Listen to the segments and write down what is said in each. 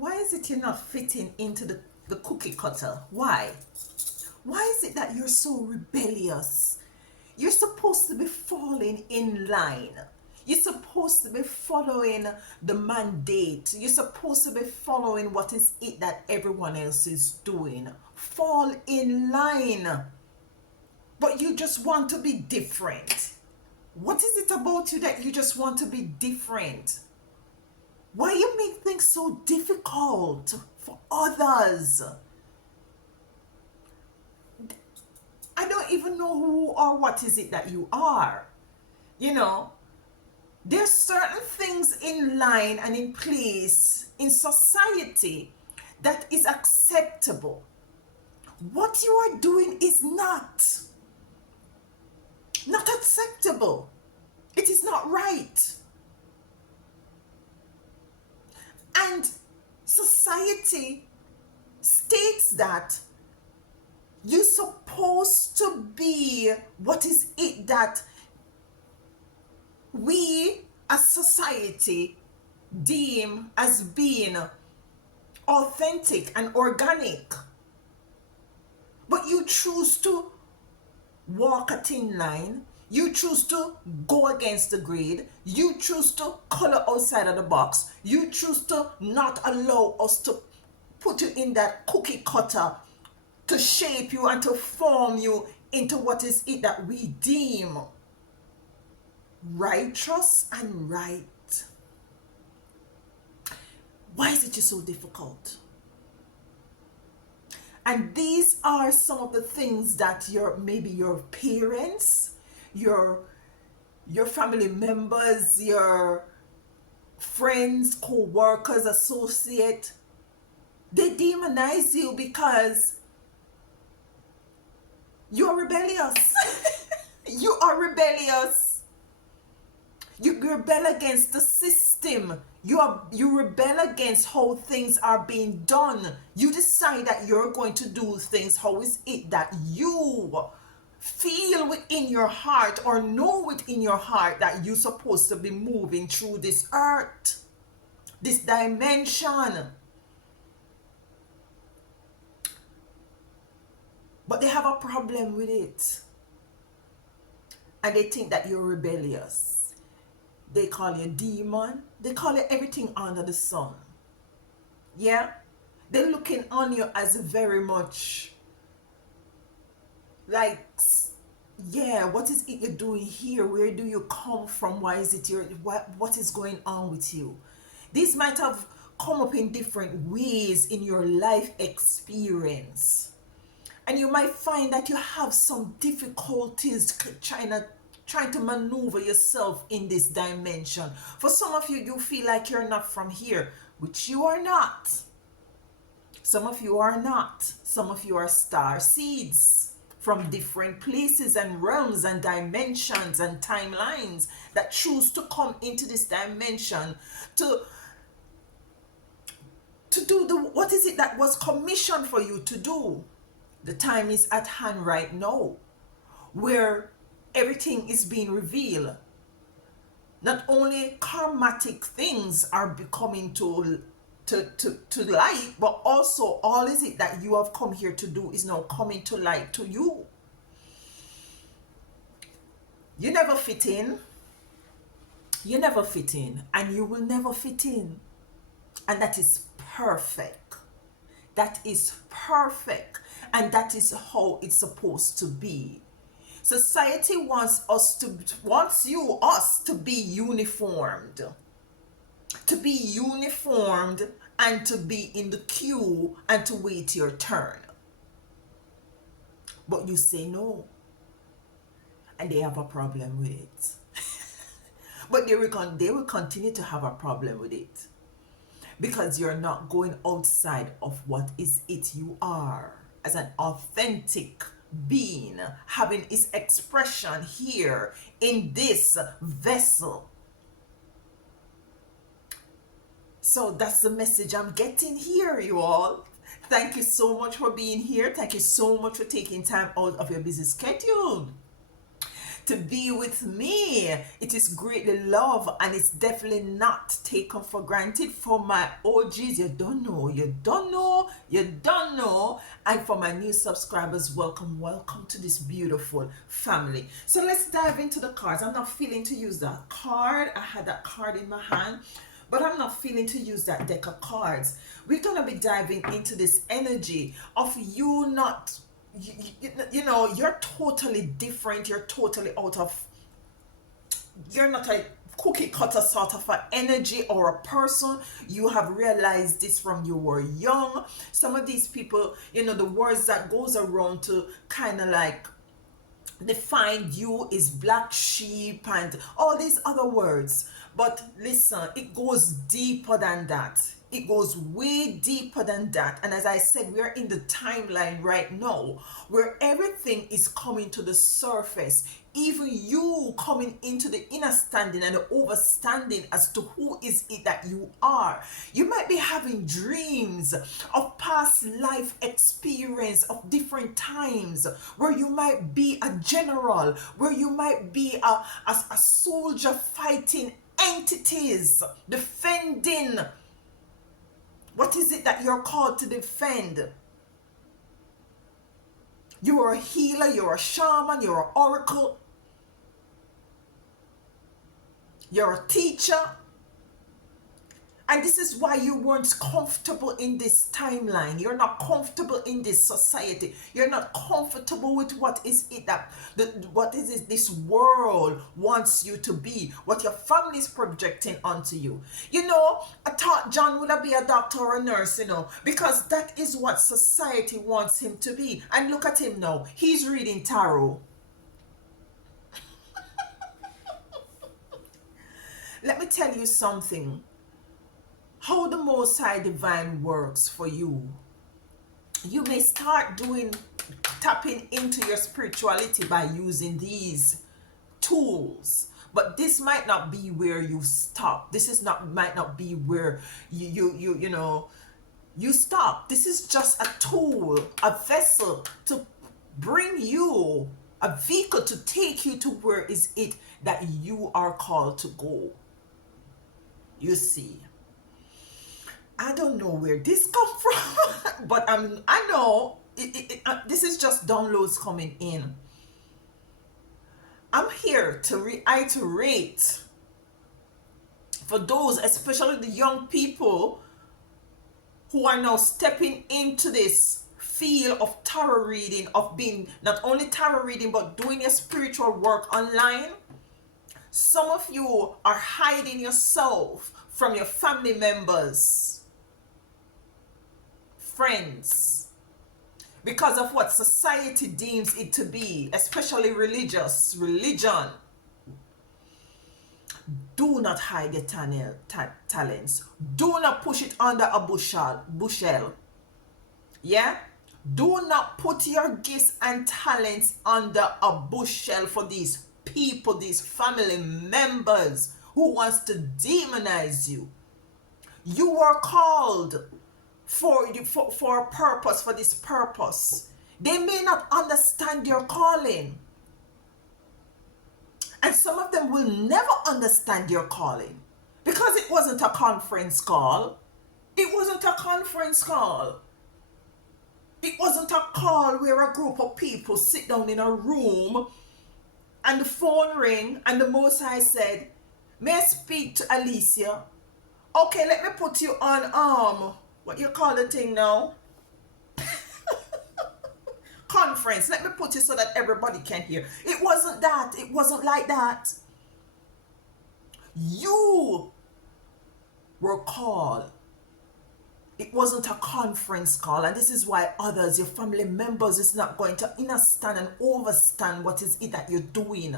Why is it you're not fitting into the cookie cutter? Why? Why is it that you're so rebellious? You're supposed to be falling in line. You're supposed to be following the mandate. You're supposed to be following what is it that everyone else is doing. Fall in line. But you just want to be different. What is it about you that you just want to be different? Why you make things so difficult for others? I don't even know who or what is it that you are. You know, there's certain things in line and in place in society that is acceptable. What you are doing is not acceptable. It is not right. And society states that you're supposed to be what is it that we as society deem as being authentic and organic. But you choose to walk a thin line. You choose to go against the grade. You choose to color outside of the box. You choose to not allow us to put you in that cookie cutter to shape you and to form you into what is it that we deem righteous and right. Why is it just so difficult? And these are some of the things that maybe your parents, your family members, your friends, co-workers, associate, they demonize you because you're rebellious. You are rebellious. You rebel against the system. You rebel against how things are being done. You decide that you're going to do things. How is it that you feel within your heart or know within your heart that you're supposed to be moving through this earth, this dimension? But they have a problem with it. And they think that you're rebellious. They call you demon. They call you everything under the sun. Yeah? They're looking on you as very much like, yeah, what is it you're doing here? Where do you come from? Why is it what is going on with you? These might have come up in different ways in your life experience. And you might find that you have some difficulties trying to maneuver yourself in this dimension. For some of you, you feel like you're not from here, which you are not. Some of you are not. Some of you are star seeds from different places and realms and dimensions and timelines that choose to come into this dimension to do what is it that was commissioned for you to do. The time is at hand right now where everything is being revealed. Not only karmatic things are becoming to light, but also all is it that you have come here to do is now coming to light to you. You never fit in. You never fit in, and you will never fit in. And that is perfect. That is perfect. And that is how it's supposed to be. Society wants us to be uniformed. To be uniformed and to be in the queue and to wait your turn. But you say no. And they have a problem with it. But they will continue to have a problem with it. Because you're not going outside of what is it you are as an authentic being, having its expression here in this vessel. So that's the message I'm getting here, you all. Thank you so much for being here. Thank you so much for taking time out of your busy schedule to be with me. It is greatly loved and it's definitely not taken for granted. For my OGs, you don't know, you don't know, you don't know. And for my new subscribers, welcome, welcome to this beautiful family. So let's dive into the cards. I'm not feeling to use that card. I had that card in my hand, but I'm not feeling to use that deck of cards. We're going to be diving into this energy of you not, you know, you're totally different. You're totally out of, you're not a cookie cutter sort of an energy or a person. You have realized this from you were young. Some of these people, you know, the words that goes around to kind of like define you is black sheep and all these other words. But listen, it goes deeper than that. It goes way deeper than that. And as I said, we're in the timeline right now where everything is coming to the surface. Even you coming into the understanding and the overstanding as to who is it that you are. You might be having dreams of past life experience of different times where you might be a general, where you might be a soldier fighting entities, defending. What is it that you're called to defend? You're a healer, you're a shaman, you're an oracle, you're a teacher. And this is why you weren't comfortable in this timeline. You're not comfortable in this society. You're not comfortable with what is it that, what is it this world wants you to be, what your family is projecting onto you. You know, I thought John would be a doctor or a nurse, you know, because that is what society wants him to be. And look at him now. He's reading tarot. Let me tell you something. How the Most High Divine works for you. You may start tapping into your spirituality by using these tools, but this might not be where you stop. This is might not be where you know you stop. This is just a tool, a vessel to bring you, a vehicle to take you to where is it that you are called to go. You see, I don't know where this come from, but I know this is just downloads coming in. I'm here to reiterate for those, especially the young people who are now stepping into this field of tarot reading, of being not only tarot reading, but doing your spiritual work online. Some of you are hiding yourself from your family members, friends, because of what society deems it to be, especially religion. Do not hide your talents. Do not push it under a bushel. Yeah? Do not put your gifts and talents under a bushel for these people, these family members who wants to demonize you. You are called for a purpose, for this purpose. They may not understand your calling. And some of them will never understand your calling because it wasn't a conference call. It wasn't a conference call. It wasn't a call where a group of people sit down in a room and the phone ring and the Most High said, may I speak to Alicia? Okay, let me put you on what you call the thing now? Conference. Let me put it so that everybody can hear. It wasn't that. It wasn't like that. You were called. It wasn't a conference call. And this is why others, your family members, is not going to understand and overstand what is it that you're doing.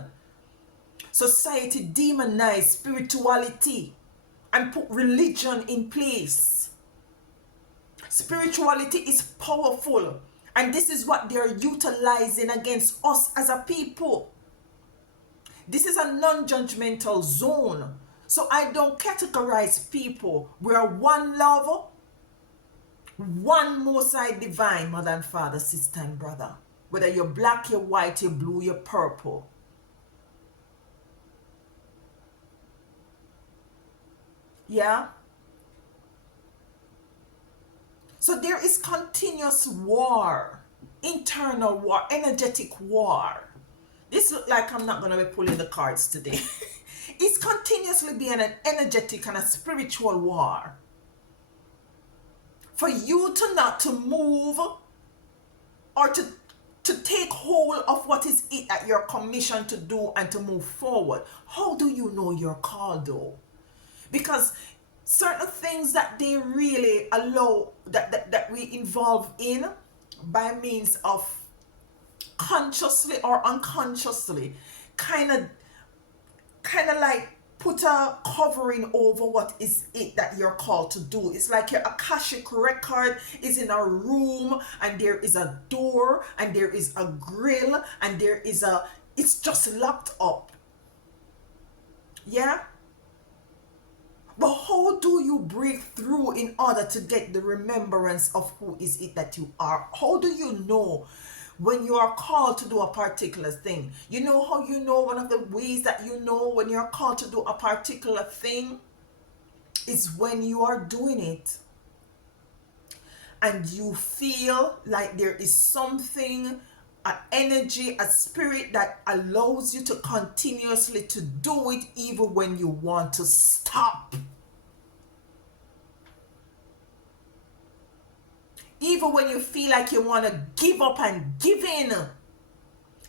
Society demonized spirituality and put religion in place. Spirituality is powerful, and this is what they're utilizing against us as a people. This is a non-judgmental zone, so I don't categorize people. We're one love, one Most High Divine, mother and father, sister and brother. Whether you're black, you're white, you're blue, you're purple. Yeah. So there is continuous war, internal war, energetic war. This look like I'm not going to be pulling the cards today. It's continuously being an energetic and a spiritual war. For you to not to move or to take hold of what is it that you're commissioned to do and to move forward. How do you know you're called though? Because certain things that they really allow that we involve in by means of consciously or unconsciously kind of like put a covering over what is it that you're called to do. It's like your Akashic record is in a room and there is a door and there is a grill and it's just locked up. Yeah? But how do you break through in order to get the remembrance of who is it that you are? How do you know when you are called to do a particular thing? You know how you know one of the ways that you know when you're called to do a particular thing is when you are doing it and you feel like there is something, an energy, a spirit that allows you to continuously to do it even when you want to stop. Even when you feel like you want to give up and give in.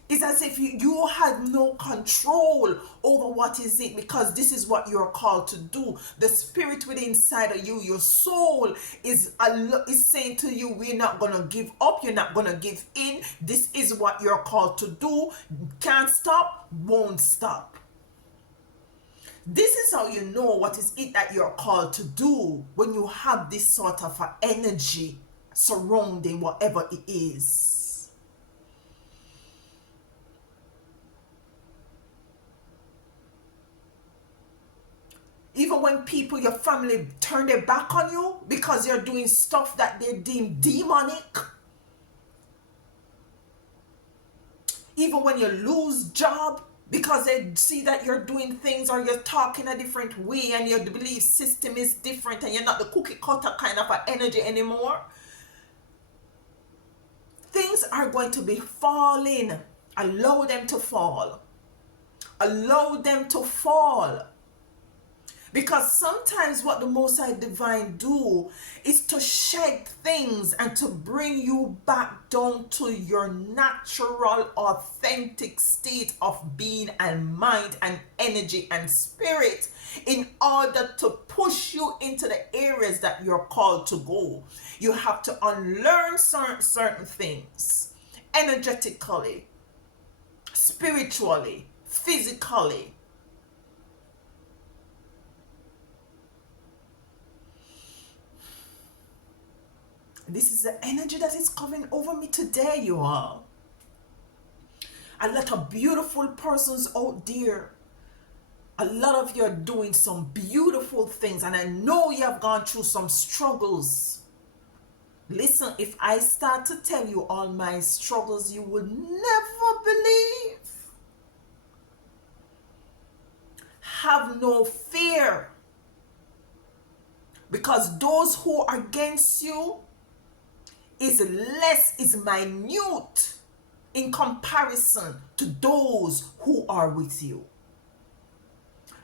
It's as if you have no control over what is it, because this is what you're called to do. The spirit within inside of you, your soul is saying to you, we're not going to give up. You're not going to give in. This is what you're called to do. Can't stop, won't stop. This is how you know what is it that you're called to do, when you have this sort of energy surrounding whatever it is. Even when people, your family, turn their back on you because you're doing stuff that they deem demonic. Even when you lose job because they see that you're doing things or you're talking a different way and your belief system is different and you're not the cookie cutter kind of energy anymore. Things are going to be falling. Allow them to fall. Allow them to fall. Because sometimes what the Most High Divine do is to shed things and to bring you back down to your natural, authentic state of being and mind and energy and spirit in order to push you into the areas that you're called to go. You have to unlearn certain things energetically, spiritually, physically. This is the energy that is coming over me today, you all. A lot of beautiful persons out there. A lot of you are doing some beautiful things, and I know you have gone through some struggles. Listen, if I start to tell you all my struggles, you will never believe. Have no fear, because those who are against you is minute in comparison to those who are with you.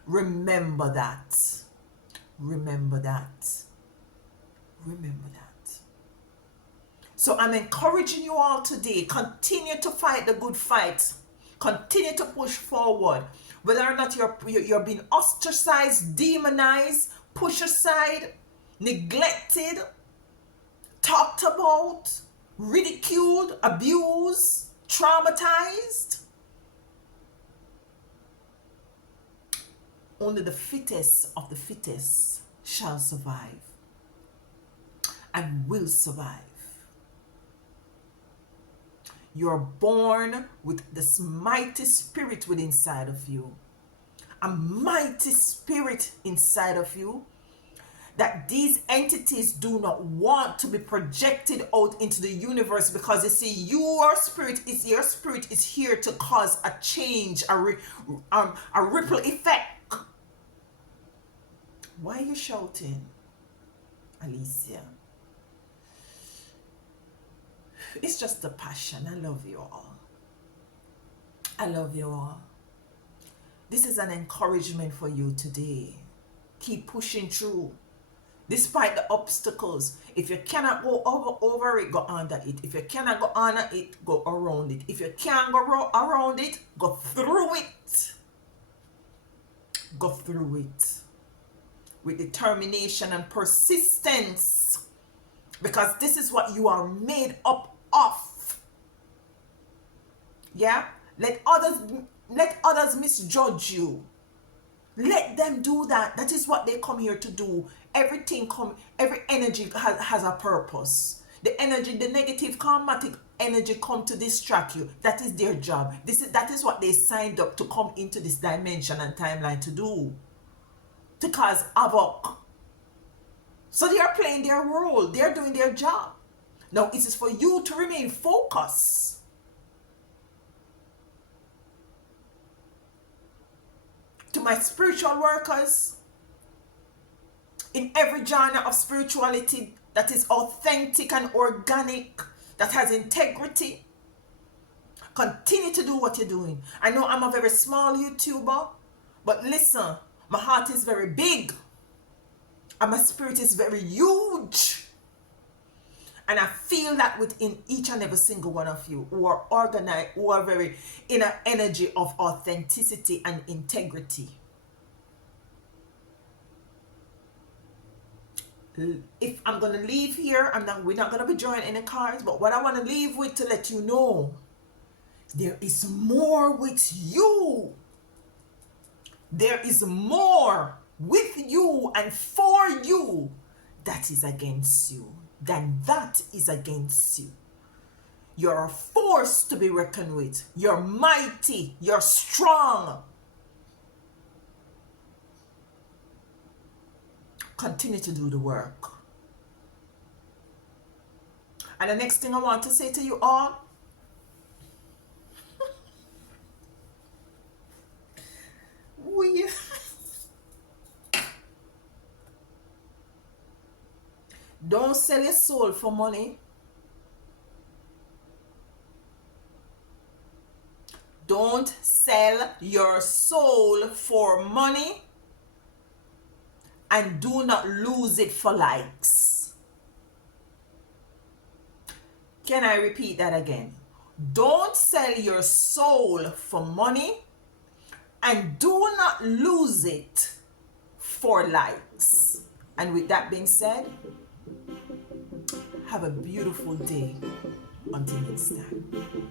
Remember that. Remember that. Remember that. So I'm encouraging you all today, continue to fight the good fight. Continue to push forward. Whether or not you're being ostracized, demonized, pushed aside, neglected, talked about, ridiculed, abused, traumatized. Only the fittest of the fittest shall survive and will survive. You're born with this mighty spirit within inside of you. A mighty spirit inside of you that these entities do not want to be projected out into the universe, because you see, your spirit is here to cause a change, a ripple effect. Why are you shouting, Alicia? It's just the passion. I love you all. I love you all. This is an encouragement for you today. Keep pushing through. Despite the obstacles, if you cannot go over it, go under it. If you cannot go under it, go around it. If you can't go around it, go through it. Go through it with determination and persistence, because this is what you are made up of. Yeah? Let others misjudge you. Let them do that. That is what they come here to do. Every energy has a purpose. The energy, the negative karmatic energy come to distract you. That is their job. That is what they signed up to come into this dimension and timeline to do. To cause havoc. So they are playing their role. They are doing their job. Now it is for you to remain focused. To my spiritual workers, in every genre of spirituality that is authentic and organic, that has integrity, continue to do what you're doing. I know I'm a very small YouTuber, but listen, my heart is very big and my spirit is very huge. And I feel that within each and every single one of you who are organized, who are very in an energy of authenticity and integrity. If I'm going to leave here, we're not going to be drawing any cards, but what I want to leave with to let you know, there is more with you. There is more with you and for you that is against you than that is against you. You're a force to be reckoned with. You're mighty. You're strong. Continue to do the work. And the next thing I want to say to you all, don't sell your soul for money. Don't sell your soul for money. And do not lose it for likes. Can I repeat that again? Don't sell your soul for money. And do not lose it for likes. And with that being said, have a beautiful day. Until next time.